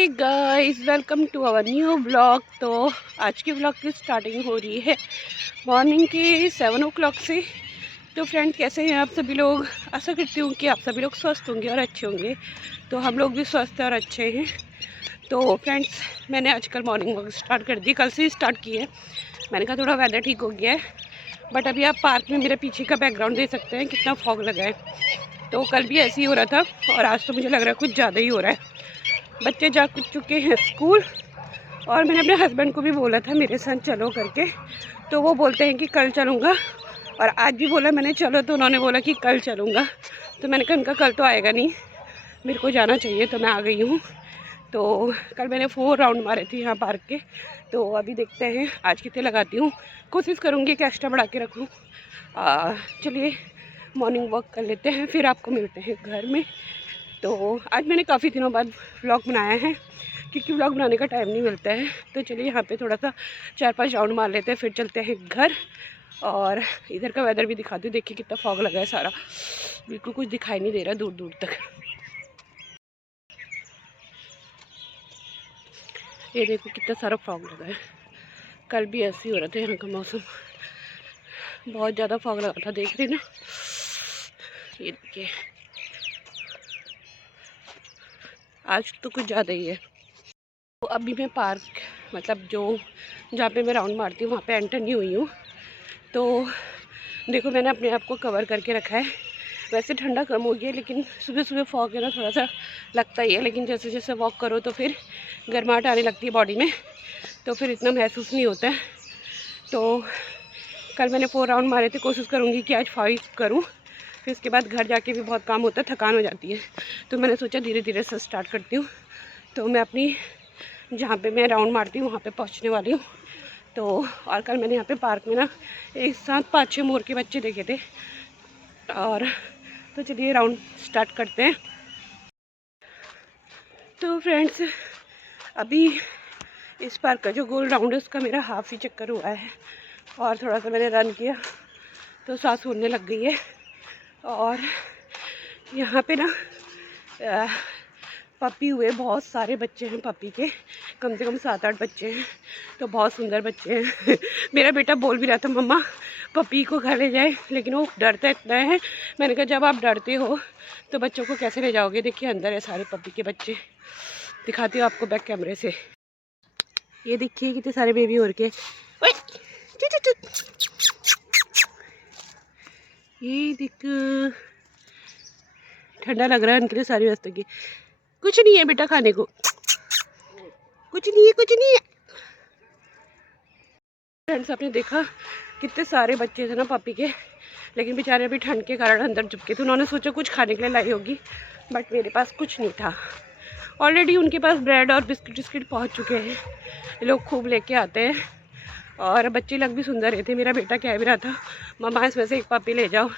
Hey guys, welcome to our new blog. तो आज के ब्लॉग की स्टार्टिंग हो रही है मॉर्निंग के 7 o'clock से। तो फ्रेंड्स, कैसे हैं आप सभी लोग? आशा करती हूँ कि आप सभी लोग स्वस्थ होंगे और अच्छे होंगे। तो हम लोग भी स्वस्थ और अच्छे हैं। तो फ्रेंड्स, मैंने आजकल मॉर्निंग वॉक स्टार्ट कर दी, कल से ही स्टार्ट की है। मैंने कहा थोड़ा वेदर ठीक हो गया है, बट अभी आप पार्क में मेरे पीछे का बैकग्राउंड देख सकते हैं, कितना फॉग लगा है। तो कल भी ऐसे ही हो रहा था और आज तो मुझे लग रहा है कुछ ज़्यादा ही हो रहा है। बच्चे जा चुके हैं स्कूल और मैंने अपने हस्बैंड को भी बोला था मेरे साथ चलो करके, तो वो बोलते हैं कि कल चलूँगा। और आज भी बोला मैंने चलो, तो उन्होंने बोला कि कल चलूँगा। तो मैंने कहा उनका कल तो आएगा नहीं, मेरे को जाना चाहिए, तो मैं आ गई हूँ। तो कल मैंने 4 राउंड मारे थे यहाँ पार्क के। तो अभी देखते हैं आज कितने लगाती हूँ। कोशिश करूँगी कि एक्स्ट्रा बढ़ा के रखूँ। चलिए मॉर्निंग वॉक कर लेते हैं, फिर आपको मिलते हैं घर में। तो आज मैंने काफ़ी दिनों बाद व्लॉग बनाया है, क्योंकि व्लॉग बनाने का टाइम नहीं मिलता है। तो चलिए यहाँ पे थोड़ा सा 4-5 राउंड मार लेते हैं, फिर चलते हैं घर। और इधर का वेदर भी दिखाती हूँ। देखिए कितना फॉग लगा है, सारा बिल्कुल कुछ दिखाई नहीं दे रहा दूर दूर तक। ये देखो कितना सारा फॉग लगा है। कल भी ऐसे ही हो रहा था यहाँ का मौसम, बहुत ज़्यादा फॉग लगा था, देख रही ना। ये देखिए आज तो कुछ ज़्यादा ही है। तो अभी मैं पार्क, मतलब जो जहाँ पे मैं राउंड मारती हूँ वहाँ पे एंटर नहीं हुई हूँ। तो देखो मैंने अपने आप को कवर करके रखा है। वैसे ठंडा कम हो गया, लेकिन सुबह सुबह फॉग है ना, थोड़ा सा लगता ही है। लेकिन जैसे जैसे वॉक करो तो फिर गर्माहट आने लगती है बॉडी में, तो फिर इतना महसूस नहीं होता है। तो कल मैंने 4 राउंड मारे थे, कोशिश करूँगी कि आज 5 करूँ। फिर उसके बाद घर जाके भी बहुत काम होता है, थकान हो जाती है। तो मैंने सोचा धीरे धीरे से स्टार्ट करती हूँ। तो मैं अपनी जहाँ पे मैं राउंड मारती हूँ वहाँ पे पहुँचने वाली हूँ। तो और कल मैंने यहाँ पे पार्क में ना एक साथ 5-6 मोर के बच्चे देखे थे। और तो चलिए राउंड स्टार्ट करते हैं। तो फ्रेंड्स, अभी इस पार्क का जो गोल राउंड है उसका मेरा हाफ ही चक्कर हुआ है। और थोड़ा सा मैंने रन किया तो सांस फूलने लग गई है। और यहाँ पे ना पपी हुए बहुत सारे बच्चे हैं, पपी के कम से कम 7-8 बच्चे हैं। तो बहुत सुंदर बच्चे हैं। मेरा बेटा बोल भी रहा था मम्मा पपी को घर ले जाए, लेकिन वो डरता इतना है। मैंने कहा जब आप डरते हो तो बच्चों को कैसे ले जाओगे। देखिए अंदर है सारे पपी के बच्चे, दिखाती हूँ आपको बैक कैमरे से। ये देखिए कितने सारे बेबी और के। ये देख, ठंडा लग रहा है उनके लिए सारी वस्तु की। कुछ नहीं है बेटा खाने को, कुछ नहीं है, कुछ नहीं है। फ्रेंड्स, आपने देखा कितने सारे बच्चे थे ना पपी के, लेकिन बेचारे अभी ठंड के कारण अंदर चुपके थे। उन्होंने सोचा कुछ खाने के लिए लाई होगी, बट मेरे पास कुछ नहीं था। ऑलरेडी उनके पास ब्रेड और बिस्किट विस्किट पहुँच चुके हैं, ये लोग खूब लेके आते हैं। और बच्चे लग भी सुंदर रहे थे। मेरा बेटा कह भी रहा था मम्मा इसमें से एक पपी ले जाओ।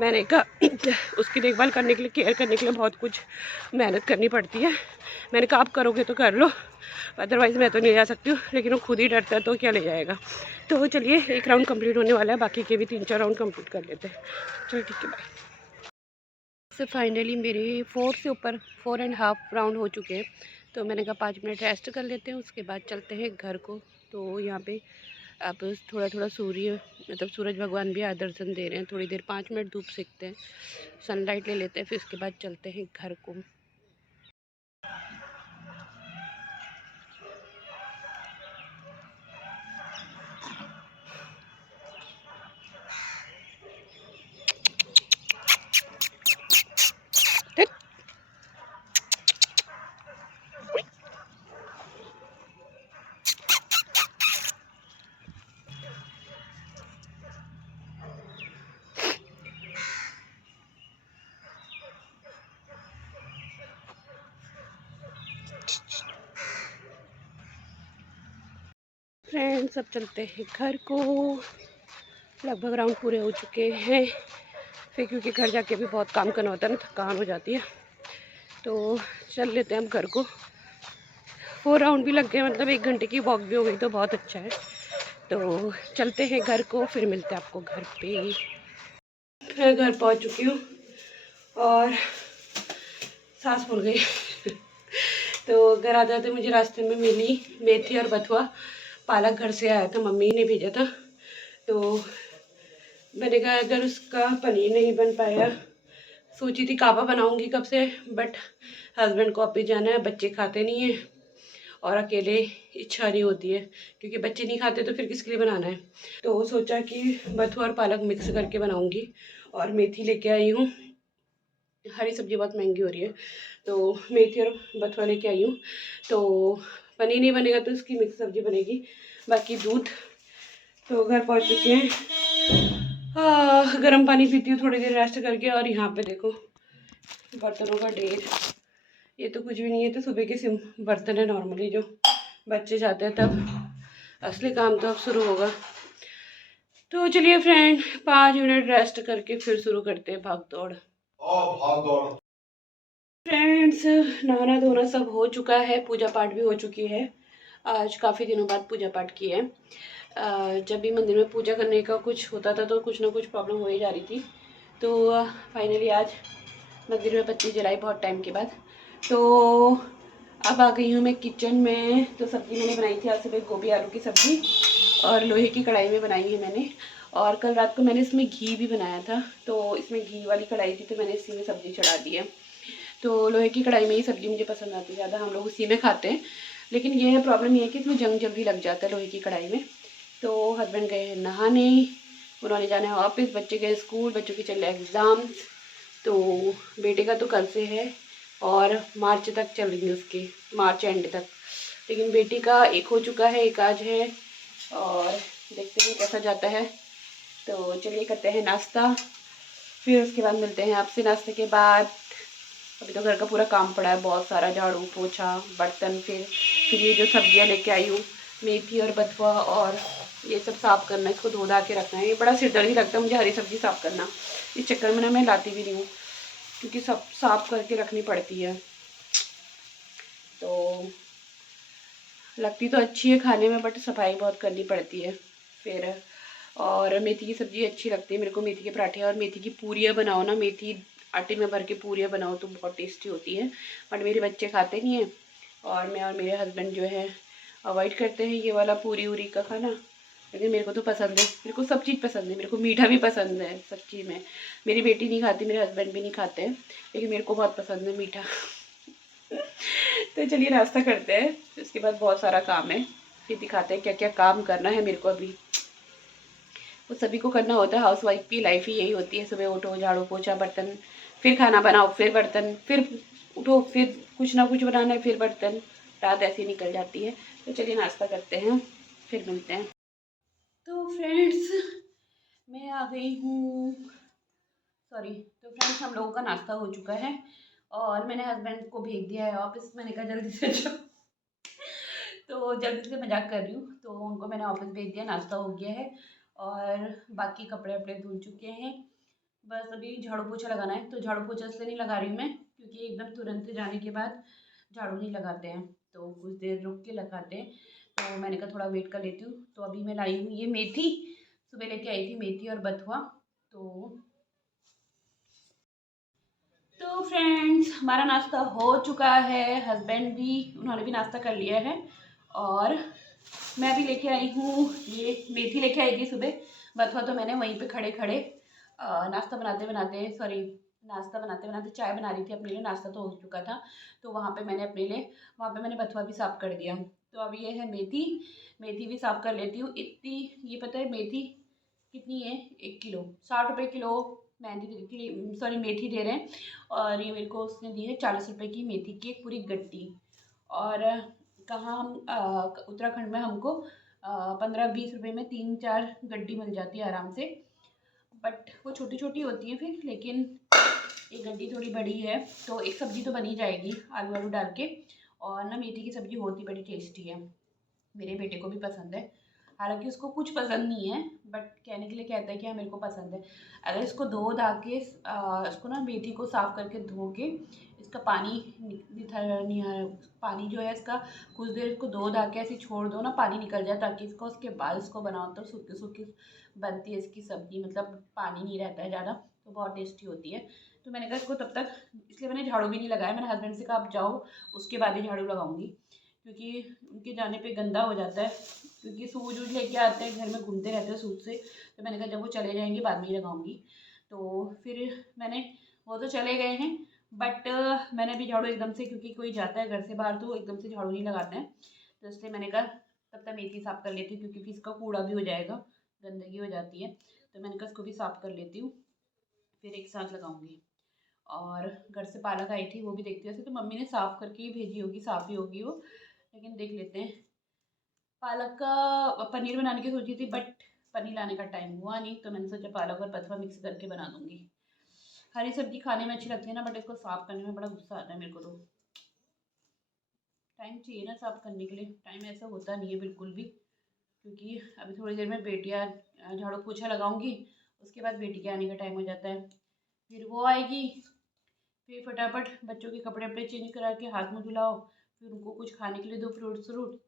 मैंने कहा उसकी देखभाल करने के लिए, केयर करने के लिए बहुत कुछ मेहनत करनी पड़ती है। मैंने कहा आप करोगे तो कर लो, अदरवाइज़ मैं तो नहीं जा सकती हूँ। लेकिन वो खुद ही डरता है तो क्या ले जाएगा। तो चलिए एक राउंड कंप्लीट होने वाला है, बाकी के भी 3-4 राउंड कंप्लीट कर लेते हैं। चलो ठीक है, बाय। से फाइनली मेरे 4 से ऊपर 4.5 राउंड हो चुके हैं। तो मैंने कहा 5 मिनट रेस्ट कर लेते हैं, उसके बाद चलते हैं घर को। तो यहाँ पे अब थोड़ा थोड़ा सूर्य, मतलब सूरज भगवान भी आज दर्शन दे रहे हैं। थोड़ी देर 5 मिनट धूप सेकते हैं, सनलाइट ले लेते हैं, फिर उसके बाद चलते हैं घर को। फ्रेंड्स, अब चलते हैं घर को। लगभग राउंड पूरे हो चुके हैं, फिर क्योंकि घर जाके भी बहुत काम करना होता है ना, थकान हो जाती है। तो चल लेते हैं हम घर को। 4 राउंड भी लग गए, मतलब 1 घंटे की वॉक भी हो गई, तो बहुत अच्छा है। तो चलते हैं घर को, फिर मिलते हैं आपको घर पे। मैं घर पहुंच चुकी हूँ और सांस फूल गई। तो घर आते आते मुझे रास्ते में मिली मेथी और बथुआ। पालक घर से आया था, मम्मी ने भेजा था। तो मैंने कहा अगर उसका पनीर नहीं बन पाया, सोची थी काबा बनाऊंगी कब से, बट हस्बैंड को ऑफिस जाना है, बच्चे खाते नहीं हैं और अकेले इच्छा नहीं होती है, क्योंकि बच्चे नहीं खाते तो फिर किसके लिए बनाना है। तो सोचा कि बथुआ और पालक मिक्स करके बनाऊंगी। और मेथी लेके आई हूँ, हरी सब्जी बहुत महंगी हो रही है, तो मेथी और बथुआ लेके आई हूँ। तो पनीर नहीं बनेगा तो इसकी मिक्स सब्जी बनेगी। बाकी दूध, तो घर पहुँच चुके हैं। गर्म पानी पीती हूँ थोड़ी देर रेस्ट करके। और यहाँ पे देखो बर्तनों का ढेर, ये तो कुछ भी नहीं है, तो सुबह के सिम बर्तन है नॉर्मली, जो बच्चे जाते हैं तब। असली काम तो अब शुरू होगा। तो चलिए फ्रेंड, 5 मिनट रेस्ट करके फिर शुरू करते हैं भाग दौड़। फ्रेंड्स, नहाना धोना सब हो चुका है, पूजा पाठ भी हो चुकी है। आज काफ़ी दिनों बाद पूजा पाठ की है। जब भी मंदिर में पूजा करने का कुछ होता था तो कुछ ना कुछ प्रॉब्लम हो ही जा रही थी। तो फाइनली आज मंदिर में बत्ती जलाई बहुत टाइम के बाद। तो अब आ गई हूँ मैं किचन में। तो सब्ज़ी मैंने बनाई थी आज सुबह, गोभी आलू की सब्ज़ी, और लोहे की कढ़ाई में बनाई है मैंने। और कल रात को मैंने इसमें घी भी बनाया था, तो इसमें घी वाली कढ़ाई थी, तो मैंने इसी में सब्ज़ी चढ़ा दी है। तो लोहे की कढ़ाई में ही सब्ज़ी मुझे पसंद आती है ज़्यादा, हम लोग उसी में खाते हैं। लेकिन ये है प्रॉब्लम, ये है कि इसमें जंग जल्दी लग जाता है लोहे की कढ़ाई में। तो हस्बैंड गए हैं नहाने, उन्होंने जाना है ऑफिस, बच्चे गए स्कूल, बच्चों के चल रहे एग्ज़ाम्स। तो बेटे का तो कल से है और मार्च तक चल रही है उसकी, मार्च एंड तक। लेकिन बेटी का एक हो चुका है, एक आज है, और देखते हैं कैसा जाता है। तो चलिए करते हैं नाश्ता, फिर उसके बाद मिलते हैं आपसे नाश्ते के बाद। अभी तो घर का पूरा काम पड़ा है, बहुत सारा, झाड़ू पोछा बर्तन, फिर ये जो सब्जियां लेके आई हूँ, मेथी और बथुआ, और ये सब साफ़ करना है, इसको धो धा के रखना है। ये बड़ा सिरदर्दी लगता है मुझे हरी सब्ज़ी साफ़ करना, इस चक्कर में ना मैं लाती भी नहीं हूँ, क्योंकि सब साफ़ करके रखनी पड़ती है। तो लगती तो अच्छी है खाने में, बट सफाई बहुत करनी पड़ती है फिर। और मेथी की सब्ज़ी अच्छी लगती है मेरे को, मेथी के पराठे और मेथी की पूरियाँ बनाओ ना, मेथी आटे में भर के पूरियाँ बनाओ तो बहुत टेस्टी होती है। बट मेरे बच्चे खाते नहीं हैं, और मैं और मेरे हस्बैंड जो है अवॉइड करते हैं ये वाला पूरी उरी का खाना। लेकिन मेरे को तो पसंद है, मेरे को सब चीज़ पसंद है, मेरे को मीठा भी पसंद है सब चीज़ में। मेरी बेटी नहीं खाती, मेरे हस्बैंड भी नहीं खाते हैं, लेकिन मेरे को बहुत पसंद है मीठा। तो चलिए नाश्ता करते हैं, उसके बाद बहुत सारा काम है, फिर दिखाते हैं क्या क्या काम करना है मेरे को अभी। वो सभी को करना होता है, हाउसवाइफ की लाइफ ही यही होती है, सुबह उठो, झाड़ू पोछा बर्तन, फिर खाना बनाओ, फिर बर्तन, फिर उठो, फिर कुछ ना कुछ बनाना है, फिर बर्तन, रात ऐसी निकल जाती है। तो चलिए नाश्ता करते हैं, फिर मिलते हैं। तो फ्रेंड्स, मैं आ गई हूँ, सॉरी, तो फ्रेंड्स हम लोगों का नाश्ता हो चुका है और मैंने हस्बैंड को भेज दिया है ऑफिस। मैंने कहा जल्दी से जाओ, तो जल्दी से मजाक कर रही हूँ, तो उनको मैंने ऑफिस भेज दिया, नाश्ता हो गया है और बाकी कपड़े वपड़े धुल चुके हैं। बस अभी झाड़ू पोछा लगाना है, तो झाड़ू पोछा इसलिए नहीं लगा रही हूँ मैं, क्योंकि एकदम तुरंत जाने के बाद झाड़ू नहीं लगाते हैं, तो कुछ देर रुक के लगाते हैं। तो मैंने कहा थोड़ा वेट कर लेती हूँ। तो अभी मैं लाई हूँ ये मेथी, सुबह लेके आई थी मेथी और बथुआ। तो फ्रेंड्स, हमारा नाश्ता हो चुका है, हस्बैंड भी, उन्होंने भी नाश्ता कर लिया है, और मैं भी लेके आई हूँ ये मेथी लेके आई थी सुबह। बथुआ तो मैंने वहीं पे खड़े खड़े नाश्ता बनाते बनाते, सॉरी, नाश्ता बनाते बनाते चाय बना रही थी अपने लिए, नाश्ता तो हो चुका था, तो वहाँ पे मैंने अपने लिए, वहाँ पे मैंने बथुआ भी साफ़ कर दिया। तो अब ये है मेथी, मेथी भी साफ़ कर लेती हूँ। इतनी, ये पता है मेथी कितनी है, 1 किलो 60 रुपये किलो मेहंदी की, सॉरी, मेथी दे रहे हैं। और ये मेरे को उसने दी है 40 रुपये की मेथी की एक पूरी गट्टी। और कहाँ हम उत्तराखंड में हमको 15-20 रुपये में 3-4 गड्डी मिल जाती है आराम से, बट वो छोटी छोटी होती है फिर, लेकिन एक गड्डी थोड़ी बड़ी है, तो एक सब्ज़ी तो बनी जाएगी आलू वालू डाल के। और ना मेथी की सब्ज़ी होती बड़ी टेस्टी है, मेरे बेटे को भी पसंद है। हालांकि उसको कुछ पसंद नहीं है, बट कहने के लिए कहता है कि हाँ मेरे को पसंद है। अगर इसको धो धा के इसको ना मेथी को साफ़ करके धो के इसका पानी पानी जो है इसका, कुछ देर इसको धो धा के ऐसे छोड़ दो ना, पानी निकल जाए, ताकि इसको उसके बाद इसको बनाओ तो सूखी सूखी बनती है इसकी सब्ज़ी, मतलब पानी नहीं रहता है ज़्यादा, तो बहुत टेस्टी होती है। तो मैंने कहा इसको तब तक, इसलिए मैंने झाड़ू भी नहीं लगाया। मैंने हस्बैंड से कहा आप जाओ, उसके बाद ही झाड़ू लगाऊंगी, क्योंकि उनके जाने पे गंदा हो जाता है, क्योंकि सूज वूज लेके आते हैं, घर में घूमते रहते हैं सूज से। तो मैंने कहा जब वो चले जाएंगे बाद में ही लगाऊंगी। तो फिर मैंने, वो तो चले गए हैं, बट मैंने भी झाड़ू एकदम से, क्योंकि कोई जाता है घर से बाहर तो एकदम से झाड़ू नहीं लगाना है, तो इसलिए मैंने कहा तब तक मेथी साफ़ कर लेती हूँ, क्योंकि फिर इसका कूड़ा भी हो जाएगा, गंदगी हो जाती है। तो मैंने कहा इसको भी साफ़ कर लेती हूँ, फिर एक साथ लगाऊंगी। और घर से पालक आई थी, वो भी देखती हूँ। ऐसे तो मम्मी ने साफ़ करके ही भेजी होगी, साफ़ ही होगी वो, लेकिन देख लेते हैं। पालक का पनीर बनाने की सोची थी, बट पनीर लाने का टाइम हुआ नहीं, तो मैंने सोचा पालक और बथुआ मिक्स करके बना दूंगी। हरी सब्जी खाने में अच्छी लगती है ना, बट इसको साफ़ करने में बड़ा गुस्सा आता है मेरे को। तो टाइम चाहिए ना साफ़ करने के लिए, टाइम ऐसा होता नहीं है बिल्कुल भी, क्योंकि अभी थोड़ी देर में बेटियाँ, झाड़ू पोछा लगाऊंगी, उसके बाद बेटी के आने का टाइम हो जाता है, फिर वो आएगी, फिर फटाफट बच्चों के कपड़े वपड़े चेंज करा के हाथ मुँह धुलाओ, फिर उनको कुछ खाने के लिए दो, फ्रूट फ्रूट,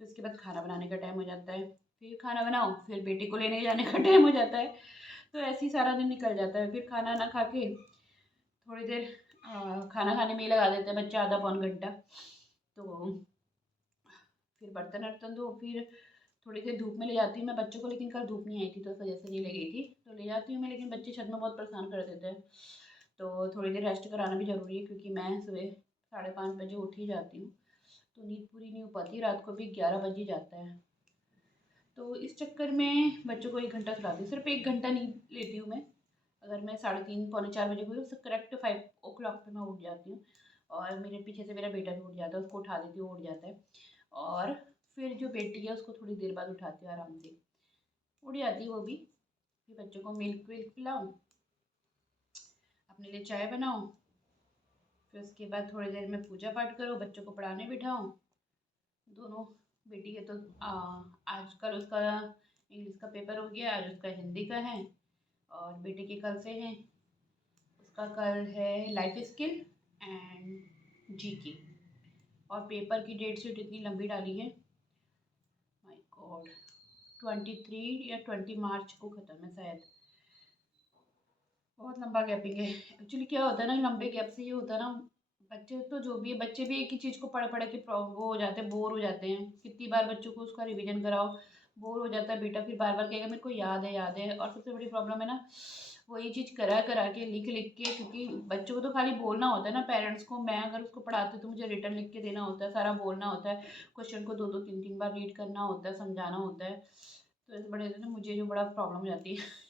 फिर उसके बाद खाना बनाने का टाइम हो जाता है, फिर खाना बनाओ, फिर बेटी को लेने जाने का टाइम हो जाता है। तो ऐसे ही सारा दिन निकल जाता है। फिर खाना ना खा के थोड़ी देर खाना खाने में ही लगा देते हैं बच्चे, आधा पौन घंटा। तो फिर बर्तन वर्तन दो, फिर थोड़ी देर धूप में ले जाती हूँ मैं बच्चों को, लेकिन कल धूप नहीं आई थी तो इस वजह से नहीं ले गई थी, तो ले जाती हूँ मैं, लेकिन बच्चे छत में बहुत परेशान कर देते हैं, तो थोड़ी देर रेस्ट कराना भी ज़रूरी है, क्योंकि मैं सुबह 5:30 बजे उठ ही जाती हूँ, तो नींद पूरी नहीं हो पाती, रात को भी 11 बज ही जाता है। तो इस चक्कर में बच्चों को 1 घंटा सुलाती हूँ, सिर्फ 1 घंटा नींद लेती हूँ मैं। अगर मैं 3:30 पौने 4 बजे हुई तो करेक्ट 5 o'clock पे मैं उठ जाती हूँ, और मेरे पीछे से मेरा बेटा भी उठ जाता है, उसको उठा देती हूँ, उठ जाता है। और फिर जो बेटी है उसको थोड़ी देर बाद उठाती हूँ, आराम से उठ जाती है वो भी। फिर बच्चों को मिल्क विल्क पिलाओ, अपने लिए चाय बनाओ, फिर उसके बाद थोड़ी देर में पूजा पाठ करो, बच्चों को पढ़ाने बिठाओ। दोनों, बेटी के तो आजकल उसका इंग्लिश का पेपर हो गया, आज उसका हिंदी का है, और बेटे के कल से हैं, उसका कल है लाइफ स्किल एंड जीके, और पेपर की डेट शीट इतनी लंबी डाली है, माय गॉड, 23 या 20 मार्च को ख़त्म है शायद। बहुत लंबा गैपिंग है। एक्चुअली क्या होता है ना, लंबे गैप से ये होता है ना, बच्चे तो जो भी है, बच्चे भी एक ही चीज़ को पढ़ पढ़ के वो हो जाते हैं, बोर हो जाते हैं। कितनी बार बच्चों को उसका रिवीजन कराओ, बोर हो जाता है बेटा, फिर बार बार कहेगा मेरे को याद है याद है। और सबसे बड़ी प्रॉब्लम है ना, वही चीज़ करा करा के, लिख लिख के, क्योंकि बच्चों को तो खाली बोलना होता है ना, पेरेंट्स को, मैं अगर उसको पढ़ाती हूँ तो मुझे रिटर्न लिख के देना होता है, सारा बोलना होता है, क्वेश्चन को 2-2 3-3 बार रीड करना होता है, समझाना होता है। तो इस बड़े ना मुझे जो बड़ा प्रॉब्लम हो जाती है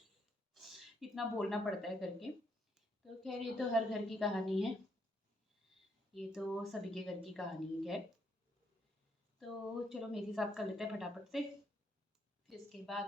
इतना बोलना पड़ता है करके। तो खैर ये तो हर घर की कहानी है, ये तो सभी के घर की कहानी है। तो चलो मेथी साफ कर लेते हैं फटाफट से, फिर इसके बाद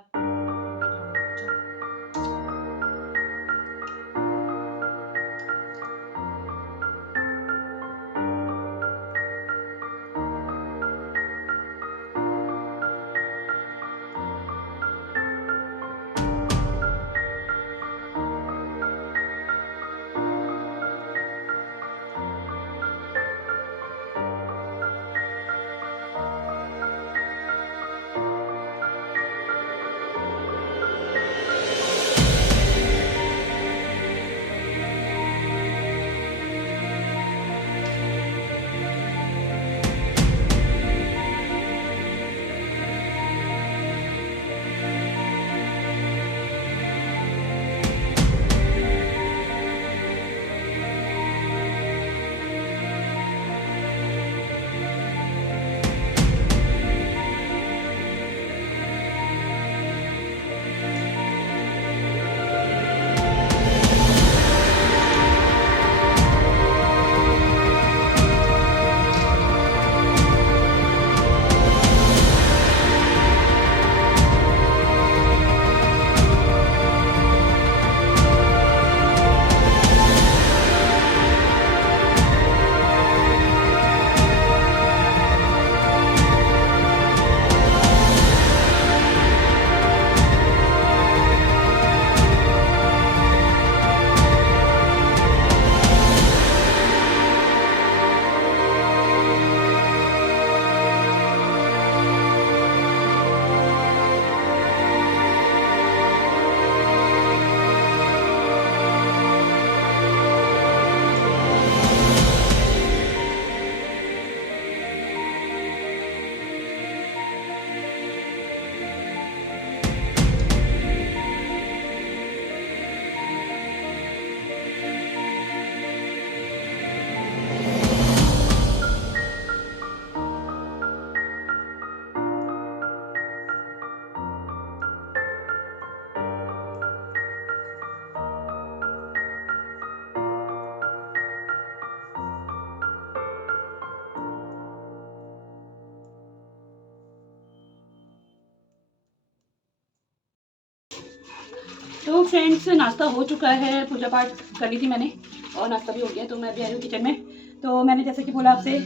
फ्रेंड्स नाश्ता हो चुका है, पूजा पाठ कर ली थी मैंने और नाश्ता भी हो गया। तो मैं अभी आई हूँ किचन में। तो मैंने जैसे कि बोला आपसे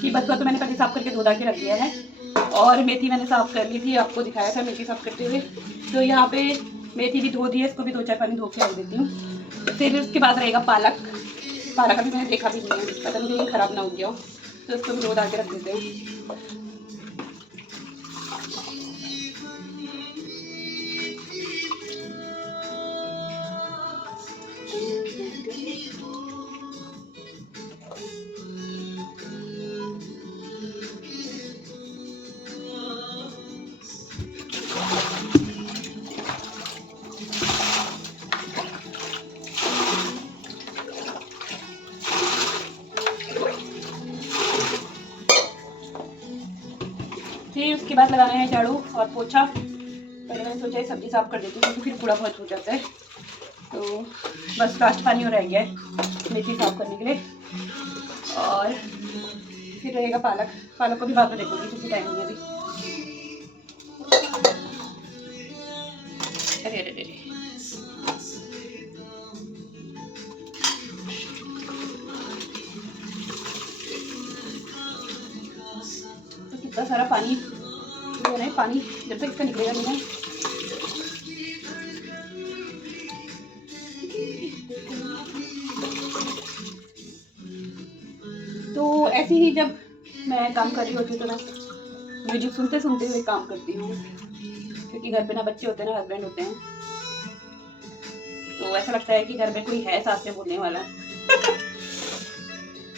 कि बथुआ तो मैंने पहले साफ़ करके धो धा के रख दिया है और मेथी मैंने साफ़ कर ली थी, आपको दिखाया था मेथी साफ़ करते हुए। तो यहाँ पे मेथी भी धो दी है, इसको भी 2-4 पानी धो के रख देती हूँ। फिर उसके बाद रहेगा पालक। पालक अभी मैंने देखा भी नहीं है, पता नहीं कहीं ख़राब ना हो गया हो, तो इसको भी धो धा के रख देते हैं। फिर उसके बाद लगाना है झाड़ू और पोछा। पहले मैंने सोचा है सब्जी साफ़ कर देती हूँ क्योंकि फिर कूड़ा बहुत हो जाता है। तो बस लास्ट पानी और रह गया है मेथी साफ़ करने के लिए। और फिर रहेगा पालक। पालक को भी बाद में देखूँगी किसी टाइम में अभी। अरे अरे अरे तो कितना सारा पानी जो है पानी जब तक इसका निकलेगा नहीं है। तो ऐसे ही जब मैं काम कर रही होती हूँ तो मैं म्यूजिक सुनते सुनते हुए काम करती हूँ, क्योंकि घर पे ना बच्चे होते हैं ना हस्बैंड होते हैं, तो ऐसा लगता है कि घर में कोई है साथ में बोलने वाला।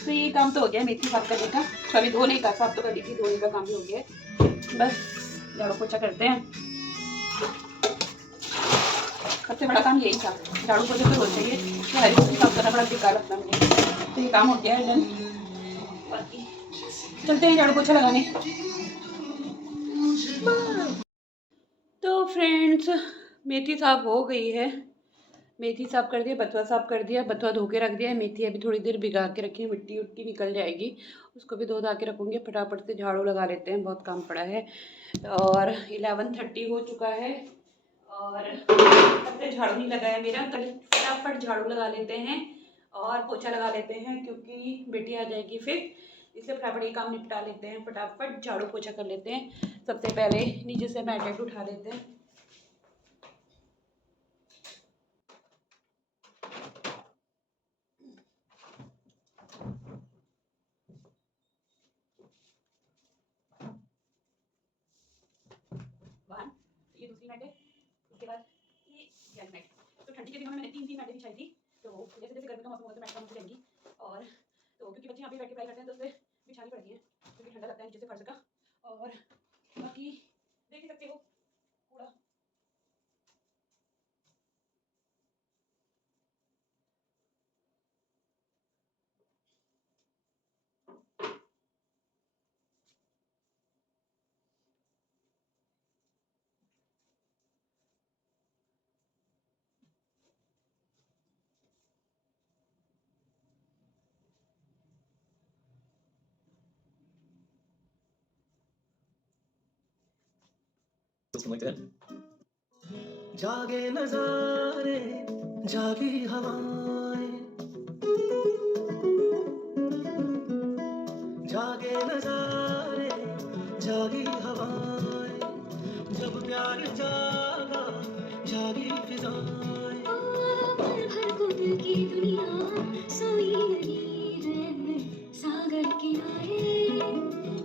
तो ये काम तो हो गया मेथी साफ करने का। कभी धोने का, साफ तो कर दी थी, धोने का काम भी हो गया। बस झाड़ू पोछा करते हैं। सबसे बड़ा काम यही था, झाड़ू पोछे तो रोज चाहिए, तो हरी सब्जी साफ करना बड़ा बेकार लगता है मुझे। तो ये काम हो गया है डन। बाकी चलते हैं झाड़ू पोछा लगाने। तो फ्रेंड्स मेथी साफ हो गई है, मेथी साफ़ कर दिया, बथुआ साफ़ कर दिया, बथुआ धो के रख दिया है। मेथी अभी थोड़ी देर भिगा के रखी है, मिट्टी उट्टी निकल जाएगी, उसको भी धो धा के रखूँगी। फटाफट से झाड़ू लगा लेते हैं, बहुत काम पड़ा है। और 11:30 हो चुका है और तब तक झाड़ू नहीं लगाया मेरा। कल फटाफट झाड़ू लगा लेते हैं और पोछा लगा लेते हैं, क्योंकि बेटी आ जाएगी फिर, इसलिए फटाफट ये काम निपटा लेते हैं। फटाफट झाड़ू पोछा कर लेते हैं। सबसे पहले नीचे से मैट उठा लेते हैं। वन, ये दूसरी मैट है। उसके बाद ये वाली मैट। तो ठंडी के दिनों में मैंने 3 मैटें बिछाई थी। तो जैसे जैसे गर्मी का मौसम होता है मैट कम हो जाएंगी। और तो क्योंकि बच्चे यहाँ पे बैठ के पढ़ाई करते हैं तो उससे बिछानी पड़ती है, क्योंकि ठंडा लगता है नीचे से फर्श का। और बाकी देख ही सकते हो कूड़ा। Something like that. जागे नजारे जागी हवाएं, जागे नजारे जागी हवाएं, जब प्यार जागा जागी फिजाएं। पल भर को दिल की दुनिया सोई नहीं है, सागर किनारे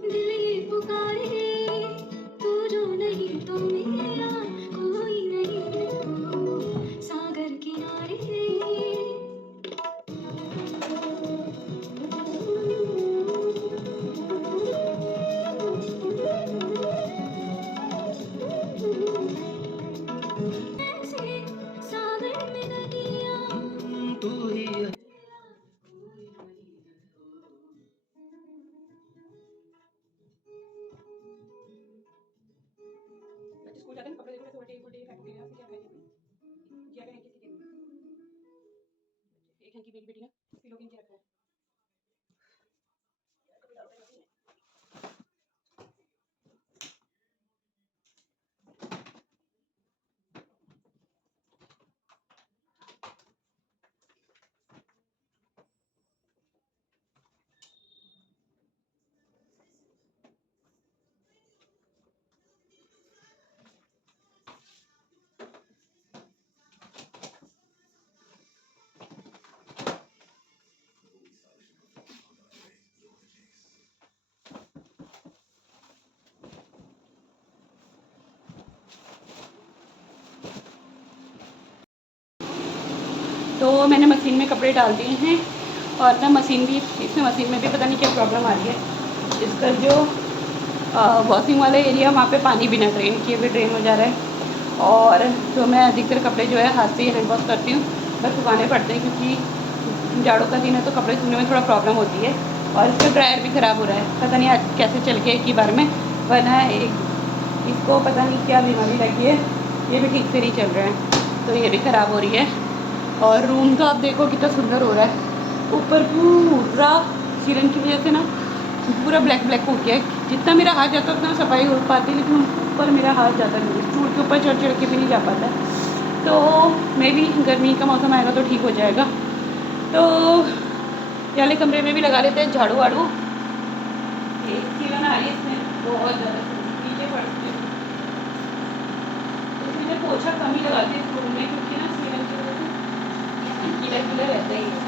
दिल ये पुकारे, तू जो नहीं तो मेरा कोई नहीं, तो सागर किनारे। सागर में नदियाँ तू ही है। बच्चे स्कूल जाते हैं ना, कपड़े देखो उल्टे उल्टे फेंकोगे यहाँ से, क्या खाएंगे? क्या करेंगे किसी के? एक है कि मेरी बेटी ना पिलो के नीचे रखा है। कपड़े डालते हैं मशीन में। तो मैंने मशीन में कपड़े डाल दिए हैं और ना मशीन भी, इसमें मशीन में भी पता नहीं क्या प्रॉब्लम आ रही है। इसका जो वॉशिंग वाला एरिया वहाँ पे पानी बिना ड्रेन किए हुए ड्रेन हो जा रहा है। और तो मैं अधिकतर कपड़े जो है हाथ से ही हैंड वॉश करती हूँ, बस सुखाने पड़ते हैं क्योंकि जाड़ों का दिन है तो कपड़े धुलने में थोड़ा प्रॉब्लम होती है। और इसका ड्रायर भी ख़राब हो रहा है, पता नहीं आज कैसे चल के एक ही बार में, वरना इसको पता नहीं क्या बीमारी लगी है, ये भी ठीक से नहीं चल रहा है, तो ये भी ख़राब हो रही है। और रूम तो आप देखो कितना सुंदर हो रहा है, ऊपर पूरा सीलन की वजह से ना पूरा ब्लैक ब्लैक हो गया है। जितना मेरा हाथ जाता है उतना सफाई हो पाती है, लेकिन ऊपर मेरा हाथ जाता नहीं है, स्टूल के ऊपर चढ़ चढ़ के भी नहीं जा पाता है। तो मे भी गर्मी का मौसम आएगा तो ठीक हो जाएगा। तो ये वाले कमरे में भी लगा लेते हैं झाड़ू वाड़ू। एक सीलन आ रही है इसमें बहुत ज़्यादा, नीचे पड़ती है तो इसमें पोछा कम ही लगाते हैं इस रूम में, क्योंकि ना सीलन की वजह से गीला गीला रहता ही है।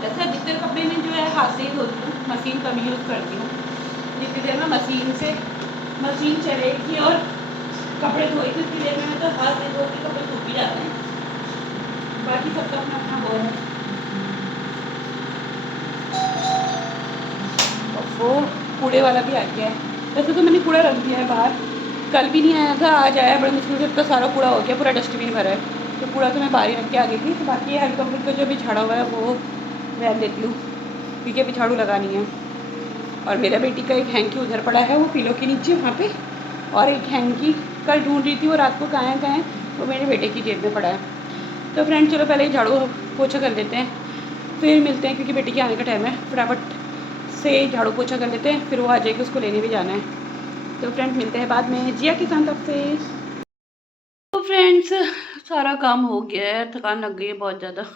वैसे अधिकतर कपड़े में जो है हाथ से ही धोती हूँ, मशीन कम यूज़ करती हूँ। जितनी देर में मशीन चलेगी और कपड़े धोई थी उतनी देर में तो हाथ से धो के कपड़े सूख भी जाते हैं। बाकी सबका अपना अपना वो है। और वो कूड़े वाला भी आ गया है, वैसे तो मैंने कूड़ा रख दिया है बाहर, कल भी नहीं आया था, आज आया बड़े मुश्किल से, इतना सारा कूड़ा हो गया, पूरा डस्टबिन भरा है। तो कूड़ा तो मैं बाहर ही रख के आ गई थी। तो बाकी हल्का फुल्का जो भी झाड़ा हुआ है वो रहने देती हूँ, क्योंकि अभी झाड़ू लगानी है। और मेरा बेटी का एक हैंकी उधर पड़ा है, वो पिलो के नीचे वहाँ पे, और एक हैंकी कल ढूंढ रही थी वो रात को कहाँ है, वो मेरे बेटे की जेब में पड़ा है। तो फ्रेंड चलो पहले झाड़ू पोछा कर लेते हैं, फिर मिलते हैं, क्योंकि बेटी के आने का टाइम है। फटाफट से झाड़ू पोछा कर लेते हैं, फिर वो आ जाएगी, उसको लेने भी जाना है। तो फ्रेंड मिलते हैं बाद में जिया के साथ आपसे। तो फ्रेंड्स सारा काम हो गया है, थकान लग गई है बहुत ज़्यादा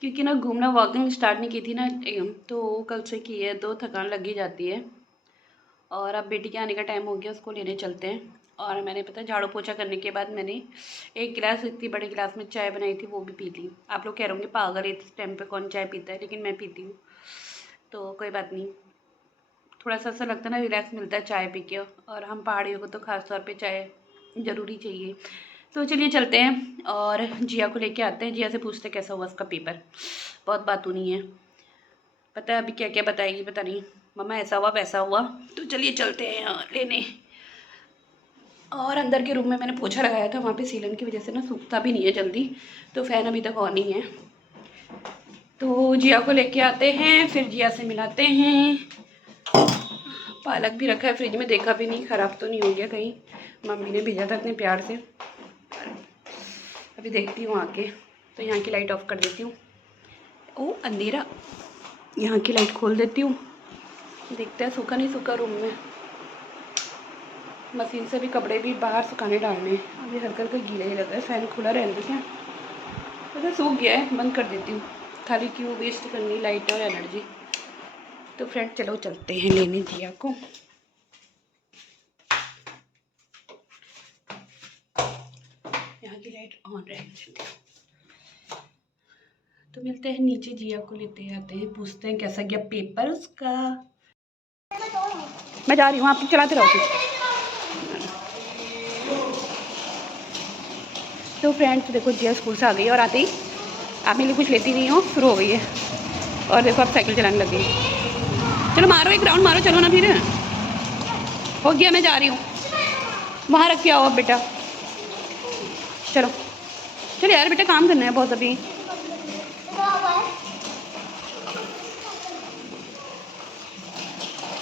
क्योंकि ना घूमना वॉकिंग स्टार्ट नहीं की थी ना तो कल से की है, तो थकान लग ही जाती है। और अब बेटी के आने का टाइम हो गया, उसको लेने चलते हैं। और मैंने पता झाड़ू पोछा करने के बाद मैंने एक गिलास, इतनी बड़े गिलास में चाय बनाई थी, वो भी पी ली। आप लोग कह रहे होंगे पागल है, इस टाइम पे कौन चाय पीता है, लेकिन मैं पीती हूँ, तो कोई बात नहीं। थोड़ा सा ऐसा लगता है ना, रिलैक्स मिलता है चाय पी के, और हम पहाड़ियों को तो ख़ास तौर पे चाय ज़रूरी चाहिए। तो चलिए चलते हैं और जिया को लेके आते हैं, जिया से पूछते हैं कैसा हुआ उसका पेपर। बहुत बातूं नहीं है, पता है अभी क्या क्या बताएगी, पता नहीं मम्मा ऐसा हुआ वैसा हुआ। तो चलिए चलते हैं यहाँ लेने। और अंदर के रूम में मैंने पोछा लगाया था, वहाँ पे सीलन की वजह से ना सूखता भी नहीं है जल्दी, तो फ़ैन अभी तक ऑन नहीं है। तो जिया को लेके आते हैं, फिर जिया से मिलाते हैं। पालक भी रखा है फ्रिज में, देखा भी नहीं, ख़राब तो नहीं हो गया कहीं, मम्मी ने भेजा था इतने प्यार से। अभी देखती हूँ आके। तो यहाँ की लाइट ऑफ कर देती हूँ, ओ अंधेरा, यहाँ की लाइट खोल देती हूँ, देखते हैं सूखा नहीं सूखा रूम में। मशीन से भी कपड़े भी बाहर सुखाने डालने हैं, अभी हल्का हल्का गीला ही लगा है, फ़ैन खुला रहने दें क्या, वैसे सूख गया है, बंद कर देती हूँ, खाली क्यों वेस्ट करनी लाइट और एनर्जी। तो फ्रेंड चलो चलते हैं लेने जिया को। यहाँ की लाइट ऑन रहने देती हूँ। तो मिलते हैं नीचे, जिया को लेते आते हैं, पूछते हैं कैसा गया पेपर उसका। मैं जा रही हूँ, आप चलाते रहो कुछ। तो फ्रेंड्स देखो जिया स्कूल से आ गई, और आते ही आप मेरे लिए कुछ लेती नहीं हो, शुरू हो गई है। और देखो अब साइकिल चलाने लग गई। चलो मारो एक राउंड मारो, चलो ना फिर, हो गया मैं जा रही हूँ, वहाँ रख के आओ अब बेटा। चलो चलो यार बेटा, काम करना है बहुत अभी।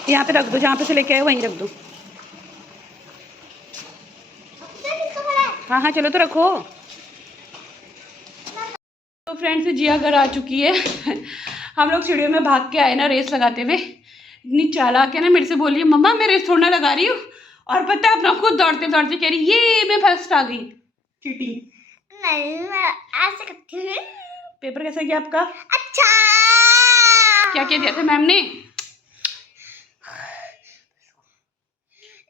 यहाँ पे रख दो, जहाँ पे से लेके आए वहीं रख दो। हाँ हाँ चलो तो रखो। तो फ्रेंड्स जिया घर आ चुकी है हम लोग सीढ़ियों में भाग के आए ना रेस लगाते हुए, इतनी चालाक है ना, मेरे से बोल रही है मम्मा मैं रेस थोड़ा लगा रही हूँ, और पता है अपना खुद दौड़ते दौड़ते कह रही ये मैं फर्स्ट आ गई। चीटिंग नहीं, मैं ऐसे करती हूँ। पेपर कैसा गया आपका? अच्छा। क्या क्या दिया था मैम ने?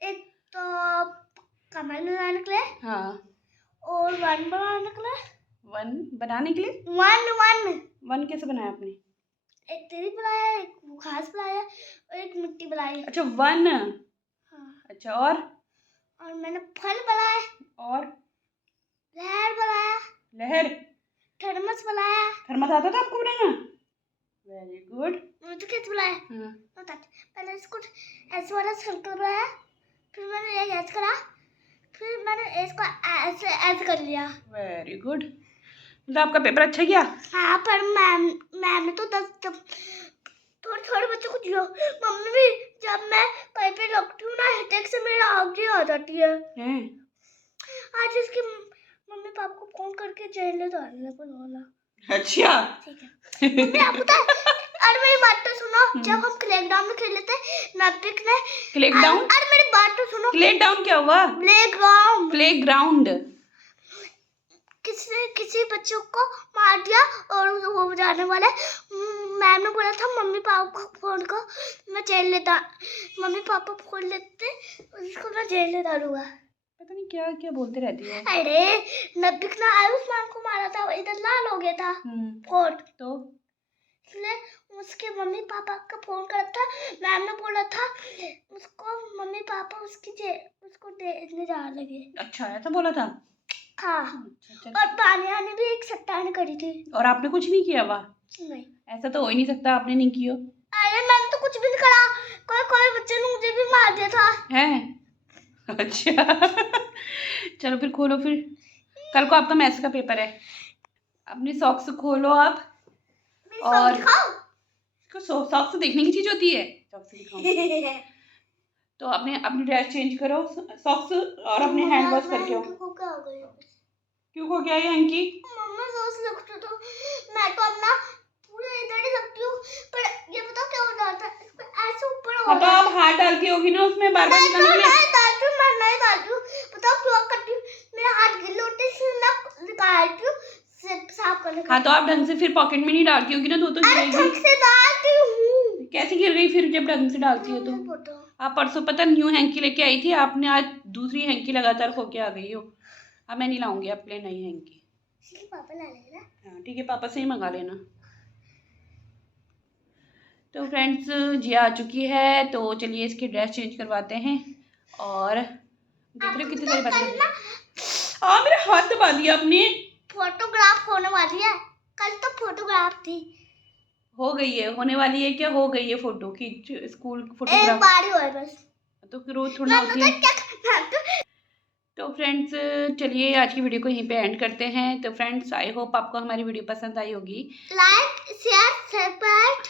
एक तो कमल निकालने के लिए, हाँ, और 1 बनाने के लिए 1 बनाने के लिए 1 1 कैसे बनाया आपने? एक तेरी बनाया, एक घास बनाया और एक मिट्टी बनाई। अच्छा 1। हाँ। अच्छा और मैंने फल बनाया और लहर बनाया, लहर, थर्मस बनाया। थर्मस आता था आपको बनाना? Very good. मुझे कैसे बनाया बता। पहले इसको ऐसे वाला सर्कल बनाया, फिर मैंने ये ऐसे करा, फिर मैंने इसको ऐसे ऐसे कर लिया। Very good. मतलब आपका पेपर अच्छा गया? हाँ, पर मैम ने तो 10 थोड़े थोड़े बच्चों को दिया। मम्मी भी जब मैं कहीं पे लगती हूँ ना, हेडेक से मेरी आँखें आ जाती है। आज इसकी मम्मी पापा को फोन करके जेल ले डालने को बोला। अच्छा ठीक है। मम्मी आप पता है, अरे मेरी बात तो सुनो। जब हम प्लेग्राउंड में खेले थे, नैपिक ने प्लेग्राउंड, अरे मेरी बात तो सुनो। प्लेग्राउंड क्या हुआ? प्लेग्राउंड, प्लेग्राउंड किसी बच्चों को मार दिया और वो जाने वाले। मैम ने बोला था मम्मी पापा को फोन को, मैं जेल लेता। मम्मी पापा फोन लेते, उसको मैं जेल ले डालूंगा। पता नहीं क्या क्या बोलते रहती है। अरे नबिक ने आयुष्मान को मारा था, इधर लाल हो गया था फोन, तो इसलिए उसके मम्मी पापा का फोन करा था। मैम ने बोला था उसको, मम्मी पापा उसको देने जा लगे। अच्छा ऐसा बोला था? हाँ। अच्छा। और बानिया ने भी एक सट्टान करी थी। और आपने कुछ नहीं किया? वाह, नहीं, ऐसा तो हो ही नहीं सकता आपने नहीं किया। अरे मैंने तो कुछ भी नहीं करा। कोई बच्चे ने मुझे भी मार दिया था। है? अच्छा चलो फिर खोलो। फिर कल को आपका मैथ्स का पेपर है। अपनी सॉक्स खोलो आप। और सॉक्स देखने की चीज होती है? सॉक्स दिखाओ। तो अपने अपनी ड्रेस चेंज करो, सॉक्स और अपने हैंड वॉश करके आओ। क्यों हो गया ये हैंकी? मम्मा सॉक्स लगता तो मैं तो अपना पूरा इधर ही लगती हूँ, पर ये बताओ क्या हो जाता है, इसको ऐसे ऊपर हो हाँ तो आप हाथ डालती होगी ना उसमें बार बार निकालने के लिए। मैं डालती हूँ। बताओ क्यों करती हूँ, मेरा हाथ गीला होता है इसलिए मैं निकालती हूँ साफ करने का। हाँ तो आप ढंग से फिर पॉकेट में नहीं डालती होगी ना, तो गिरेगी। ढंग से डालती हूँ। कैसे गिर गई फिर जब ढंग से डालती हो तो? आप परसों पता न्यू हैंकी लेके आई थी, आपने आज दूसरी हैंकी लगातार खो के आ गई हो। अब मैं नहीं लाऊंगी आपके लिए नई हैंकी। पापा ला लेना। हाँ ठीक है, पापा से ही मंगा लेना। तो फ्रेंड्स जी आ चुकी है, तो चलिए इसकी ड्रेस चेंज करवाते हैं। और देख रहे हो कितनी सारी बातें। हाँ मेरा हाथ दबा दिया आपने। फोटोग्राफ होने वाली है, कल तो फोटोग्राफ थी। हो गई है, होने वाली है क्या? हो गई है फोटो खींच, स्कूल एक फोटोग्राफ। बार ही हुआ है बस, तो फिर रोज थोड़ा होती है। तो फ्रेंड्स चलिए आज की वीडियो को यहीं पे एंड करते हैं। तो फ्रेंड्स आई होप आपको हमारी वीडियो पसंद आई होगी। लाइक शेयर सब्सक्राइब,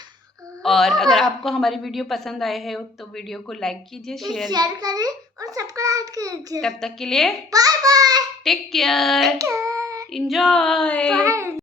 और अगर आपको हमारी वीडियो पसंद आए है तो वीडियो को लाइक कीजिए, शेयर करें और सब्सक्राइब कीजिए। तब तक के लिए bye bye, take care, enjoy.